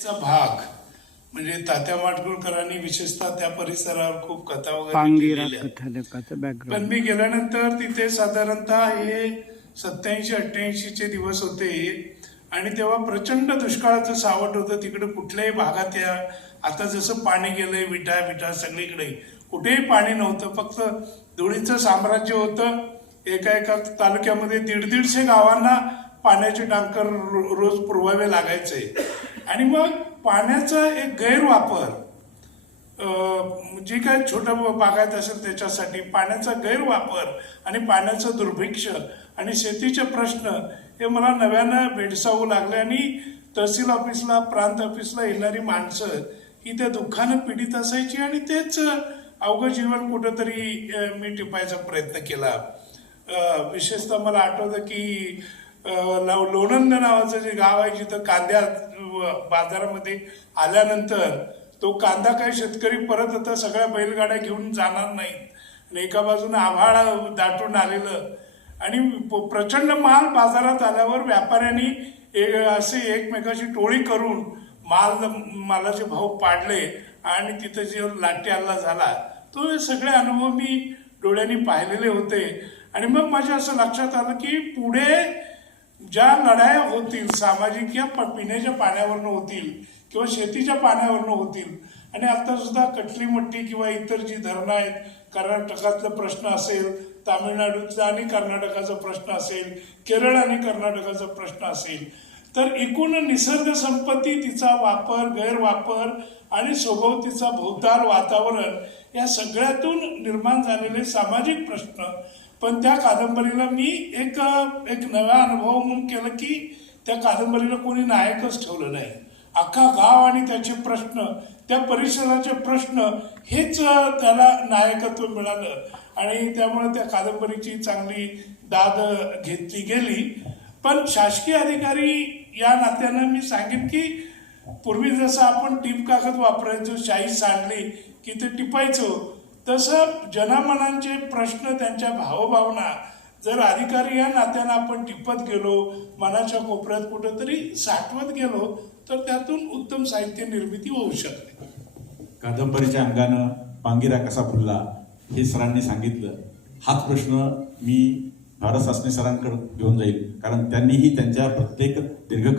चा भाग म्हणजे तात्या माडगुळकरांनी विशेषतः त्या परिसरावर खूप कथा वगैरे केलेल्या. पण मी गेल्यानंतर तिथे साधारणतः हे 87-88 चे दिवस होते आणि तेव्हा प्रचंड दुष्काळाचं सावट होतं तिकडे. कुठल्याही भागात या आता जसं पाणी गेलंय विटा सगळीकडे, कुठेही पाणी नव्हतं. फक्त धुळीचं साम्राज्य होतं. एका तालुक्यामध्ये 150 गावांना पाण्याचे टँकर रोज पुरवावे लागायचे. आणि मग पाण्याचा एक गैरवापर, जी काय छोटं बागायत असेल त्याच्यासाठी पाण्याचा गैरवापर आणि पाण्याचं दुर्भिक्ष्य आणि शेतीचे प्रश्न हे मला नव्यानं भेडसावू लागले. आणि तहसील ऑफिसला, प्रांत ऑफिसला येणारी माणसं ही त्या दुःखानं पीडित असायची आणि तेच अवघड जीवन कुठंतरी मी टिपायचा प्रयत्न केला. विशेषतः मला आठवतं की लोणंद नावाचं जे गाव आहे जिथं कांद्या बाजारामध्ये आल्यानंतर तो कांदा काही शेतकरी परत आता सगळ्या बैलगाड्या घेऊन जाणार नाहीत आणि एका बाजूने आभाळ दाटून आलेलं आणि प्रचंड माल बाजारात आल्यावर व्यापाऱ्यांनी असे एकमेकाची टोळी करून मालाचे भाव पाडले आणि तिथं जे लाठी हल्ला झाला तो सगळे अनुभव मी डोळ्यांनी पाहिलेले होते. आणि मग माझ्या असं लक्षात आलं की पुढे ज्या लढाया होतील सामाजिक या पिण्याच्या पाण्यावरनं होतील किंवा शेतीच्या पाण्यावरनं होतील आणि आता सुद्धा कटली मट्टी किंवा इतर जी धरणं आहेत, कर्नाटकातला प्रश्न असेल, तामिळनाडूचा आणि कर्नाटकाचा प्रश्न असेल, केरळ आणि कर्नाटकाचा प्रश्न असेल, तर एकूण निसर्ग संपत्ती, तिचा वापर, गैरवापर आणि सभोवतीचा भोवताल वातावरण या सगळ्यातून निर्माण झालेले सामाजिक प्रश्न. पण त्या कादंबरीला मी एक नवा अनुभव म्हणून केलं की त्या कादंबरीला कोणी नायकच ठेवलं नाही. अख्खा गाव आणि त्याचे प्रश्न, त्या परिसराचे प्रश्न हेच त्याला नायकत्व मिळालं आणि त्यामुळे त्या कादंबरीची चांगली दाद घेतली गेली. पण शासकीय अधिकारी या नात्यानं मी सांगेन की पूर्वी जसं आपण टीप कागद वापरायचो, शाई सांडली की ते टिपायचो, तसं जनमनांचे प्रश्न, त्यांच्या भावभावना जर अधिकारी या नात्यानं आपण टिपत गेलो, मनाच्या कोपऱ्यात कुठंतरी साठवत गेलो तर त्यातून उत्तम साहित्य निर्मिती होऊ शकते. कादंबरीच्या अंगानं पांगिरा कसा फुलला हे सरांनी सांगितलं. हाच प्रश्न मी भारत सासणे सरांकडे घेऊन जाईल, कारण त्यांनीही त्यांच्या प्रत्येक दीर्घ